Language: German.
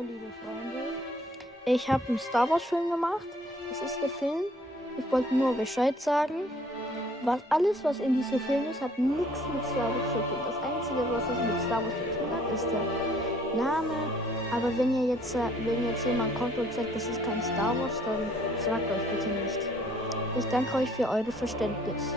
Hallo liebe Freunde, ich habe einen Star Wars Film gemacht. Das ist der Film. Ich wollte nur Bescheid sagen, was in diesem Film ist, hat nichts mit Star Wars zu tun. Das Einzige, was es mit Star Wars zu tun hat, ist der Name. Aber wenn jetzt jemand kommt und sagt, das ist kein Star Wars, dann sagt euch bitte nicht. Ich danke euch für eure Verständnis.